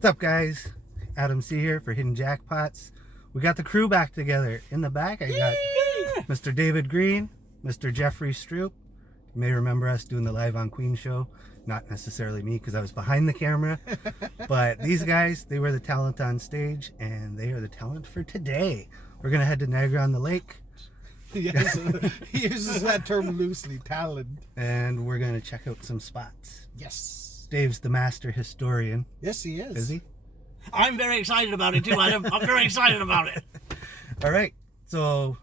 What's up, guys? Adam C here for Hidden Jackpots. We got the crew back together. In the back, I got Mr. David Green, Mr. Jeffrey Stroop. You may remember us doing the Live on Queen show. Not necessarily me, because I was behind the camera. But these guys, they were the talent on stage, and they are the talent for today. We're going to head to Niagara on the lake. Yes, he uses that term loosely, talent. And we're going to check out some spots. Yes. Dave's the master historian. Yes, he is. Is he? I'm very excited about it too, Adam. I'm very excited about it. All right, so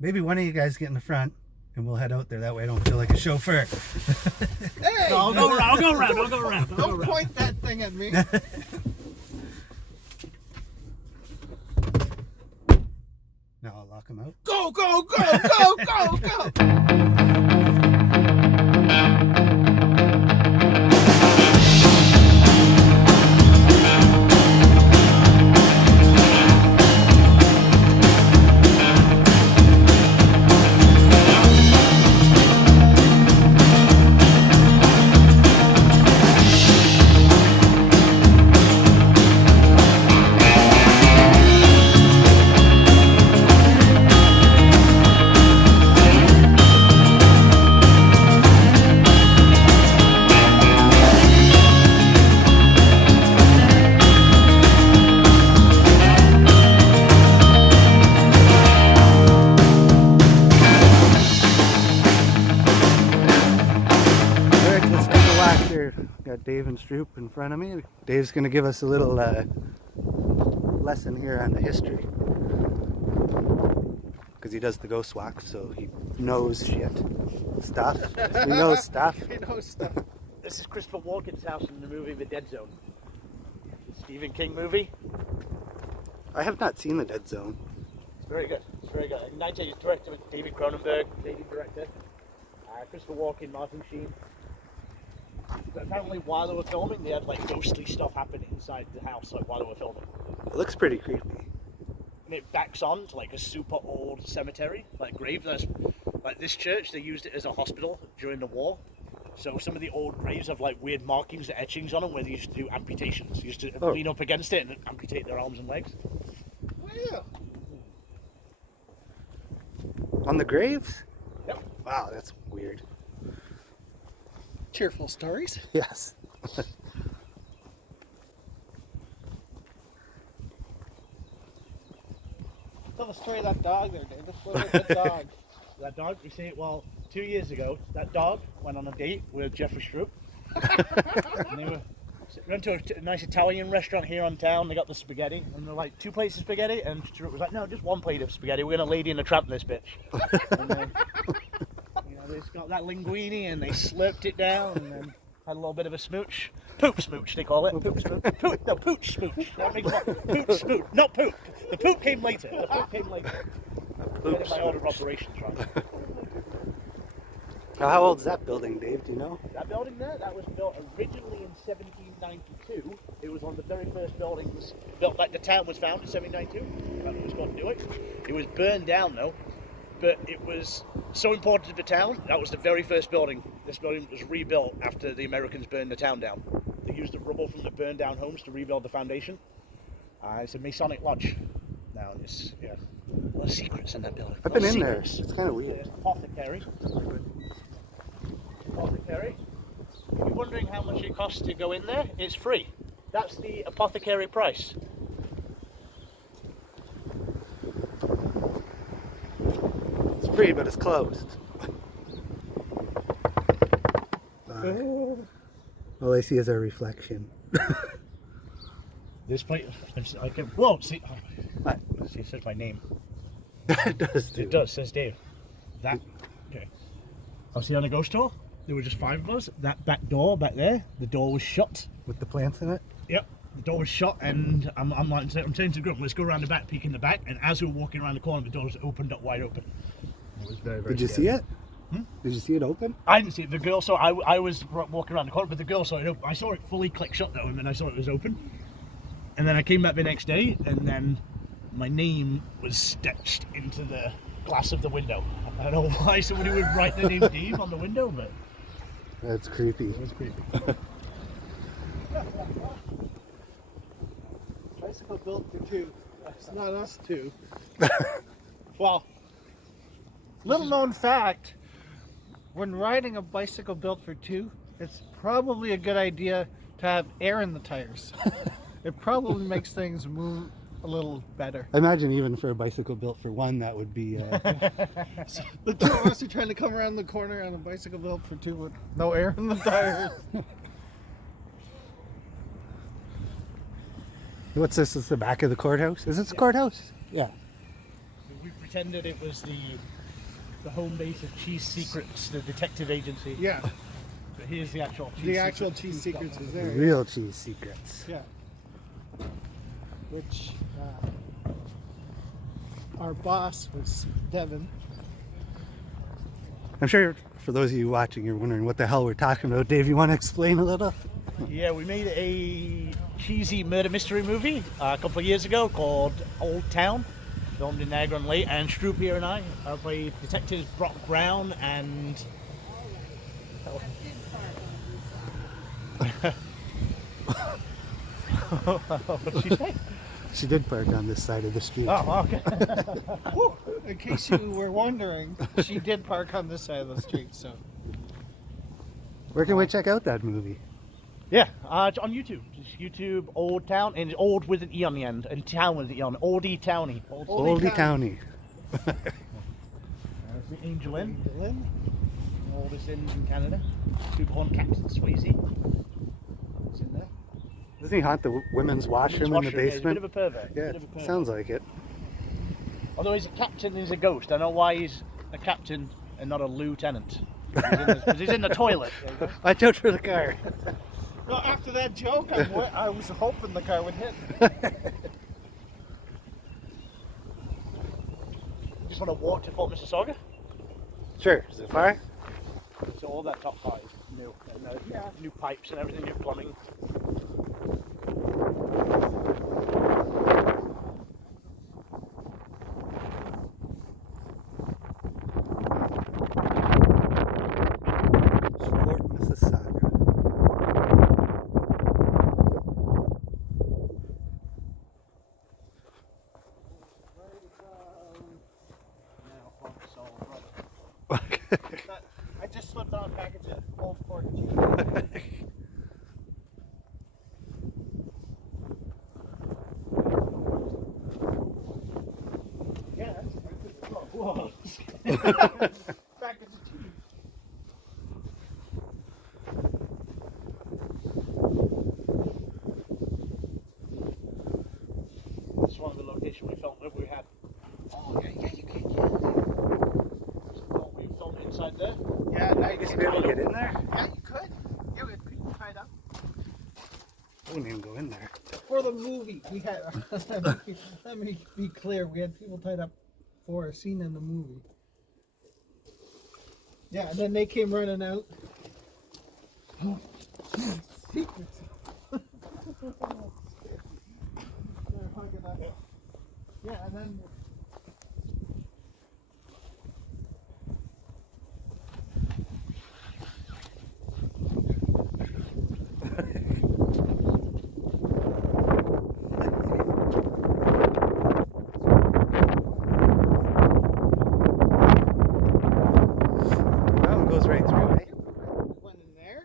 maybe one of you guys get in the front and we'll head out there. That way I don't feel like a chauffeur. Hey! No, I'll go around. Don't point that thing at me. Now I'll lock him out. Go, go, go, go, go, go! Got Dave and Stroop in front of me. Dave's going to give us a little lesson here on the history. Because he does the ghost walk, so he knows shit. Stuff. He knows stuff. He knows stuff. This is Christopher Walken's house in the movie The Dead Zone. The Stephen King movie. I have not seen The Dead Zone. It's very good. It's very good. 1980s director with David Cronenberg, David director. Christopher Walken, Martin Sheen. But apparently while they were filming, they had like ghostly stuff happen inside the house, like while they were filming. It looks pretty creepy. And it backs on to like a super old cemetery, like grave. That's like this church. They used it as a hospital during the war. So some of the old graves have like weird markings and etchings on them where they used to do amputations. They used to lean up against it and amputate their arms and legs. Well. On the graves? Yep. Wow, that's weird. Cheerful stories. Yes. Tell the story of that dog there, Dave. Let's look at that dog. That dog, you see, well, 2 years ago, that dog went on a date with Jeffrey Stroop. And they went to a nice Italian restaurant here on town. They got the spaghetti, and they're like, 2 plates of spaghetti, and Stroop was like, no, just 1 plate of spaghetti. We're gonna lady in a tramp this bitch. And then, they just got that linguine and they slurped it down and then had a little bit of a smooch. Poop smooch, they call it. Poop smooch. No, pooch smooch. That makes pooch smooch. Not poop. The poop came later. Getting my order of operations right. Now, how old is that building, Dave? Do you know? That building there, that was built originally in 1792. It was one of the very first buildings built, like the town was founded in 1792. That was going to do it. It was burned down though. But it was so important to the town, that was the very first building. This building was rebuilt after the Americans burned the town down. They used the rubble from the burned down homes to rebuild the foundation. It's a Masonic lodge. Now, it's, yeah, a lot of secrets in that building. I've been in there. It's kind of weird. There's apothecary. Apothecary. If you're wondering how much it costs to go in there, it's free. That's the apothecary price. Free, but it's closed. All I see is our reflection. This place, I can. Whoa! See, What? see, it says my name. It does too. It does. Says Dave. That. Okay. I was here on a ghost tour. There were just 5 of us. That back door back there, the door was shut. With the plants in it? Yep. The door was shut, and I'm saying to the group, let's go around the back, peek in the back. And as we were walking around the corner, the doors opened up wide open. It was very, very Did you scary. see it? Did you see it open? I didn't see it. The girl saw. I was walking around the corner, but the girl saw it open. I saw it fully click shut though, and then I saw it was open. And then I came back the next day, and then my name was stitched into the glass of the window. I don't know why somebody would write the name Dave on the window, but That's creepy. it was creepy. bicycle built for two. It's not us two. Well, little known fact, when riding a bicycle built for two, it's probably a good idea to have air in the tires. It probably makes things move a little better. I imagine even for a bicycle built for one, that would be. The two of us are trying to come around the corner on a bicycle built for two with no air in the tires. What's this? Is the back of the courthouse? Is it the courthouse? Yeah. We pretended it was the home base of Cheese Secrets, the detective agency. Yeah, But here's the actual Cheese the actual Secrets. cheese secrets is there. Real cheese secrets. Yeah. Which our boss was Devin. I'm sure for those of you watching, you're wondering what the hell we're talking about. Dave, you want to explain a little? Yeah, we made a cheesy murder mystery movie a couple of years ago called Old Town, filmed in Niagara and Lake. And Stroop here and I played detectives Brock Brown and. What'd she say? She did park on this side of the street. Oh, okay. Whew, in case you were wondering, she did park on this side of the street. So Where can we check out that movie? Yeah, it's on YouTube. Just YouTube Old Town, and Old with an E on the end, and Town with an E on it. Oldie Towny. Oldie Towny. There's the Angel Inn. Oldest inn in Canada. Two-horn Captain Swayze. It's in there. Doesn't he haunt the women's washroom in the Washroom, yeah, he's a bit basement? of a pervert. Yeah, Bit of a pervert. sounds like it. Although he's a captain, he's a ghost. I know why he's a captain and not a lieutenant. Because he's in the toilet. Watch out for the car. well, after that joke, I was hoping the car would hit. Just want to walk to Fort Mississauga. Sure. Is it far? So all that top part is new. And, new pipes and everything, new plumbing. Fort Mississauga. I just slipped on a package of old pork cheese. Yeah, that's whoa. Package of cheese. This is one of the locations we filmed it. We had. Oh, yeah, you can. We filmed inside there. Yeah, now you Guess can we able to get in there? Yeah, you could. Yeah, we had people tied up. I wouldn't even go in there. For the movie, we had. let me be clear. We had people tied up for a scene in the movie. Yeah, and then they came running out. Secrets. They're hugging us. Yeah, and then. That one goes right through, eh? Went in there.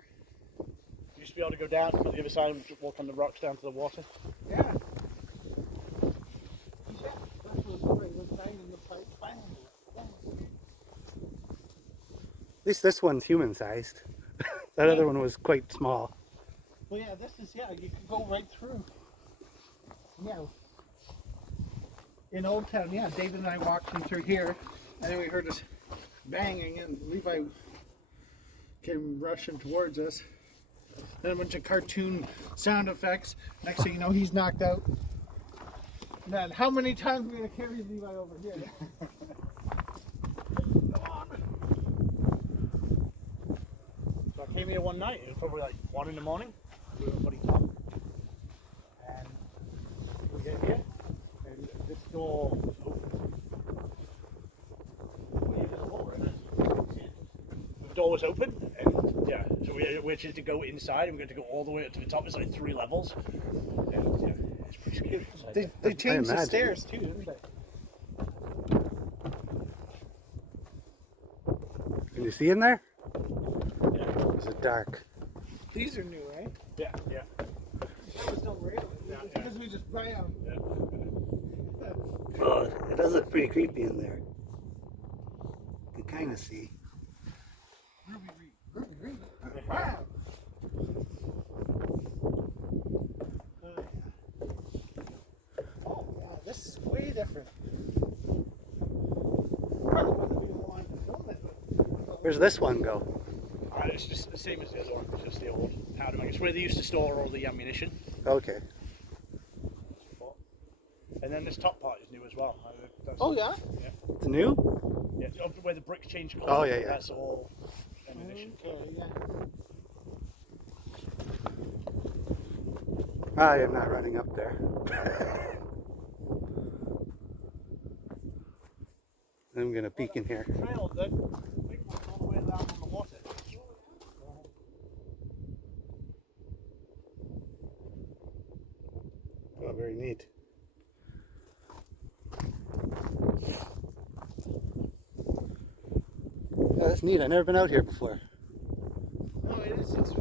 You used to be able to go down from the other side and walk on the rocks down to the water. Yeah. That was great. Was banging the pipe. Bang. At least this one's human-sized. That other one was quite small. Well, yeah, this is, yeah, you can go right through. Yeah. In Old Town, yeah, David and I walked in through here, and then we heard this banging, and Levi came rushing towards us. Then a bunch of cartoon sound effects. Next thing you know, he's knocked out. Man, how many times are we going to carry Levi over here? Come on. So I came here one night, it was probably like 1 in the morning. We were buddy Tom. And we get here, and this door was open. The door was open, and yeah, So we're just to go inside, and we're going to go all the way up to the top. It's like 3 levels. And, yeah, it's pretty scary. They changed the imagine. stairs too, didn't they? Can you see in there? Yeah. Is it dark? These are new, right? Yeah, yeah. There was no railing. Because we just ran. Yeah. Oh, it does look pretty creepy in there. You can kind of see. Wow. Oh, wow, this is way different. Probably wasn't even wanting to film it, but Where's this one go? It's just the same as the other one. It's just the old powder mag. It's where they used to store all the ammunition. Okay. And then this top part is new as well. oh yeah. Yeah. It's new? Yeah, it's up where the bricks change colour. Oh, yeah, yeah. That's all ammunition. Okay, yeah. I am not running up there. I'm gonna peek in here. Trail, the big one's all the way down on the water. Oh, very neat. Yeah, that's neat. I've never been out here before. No, it is. It's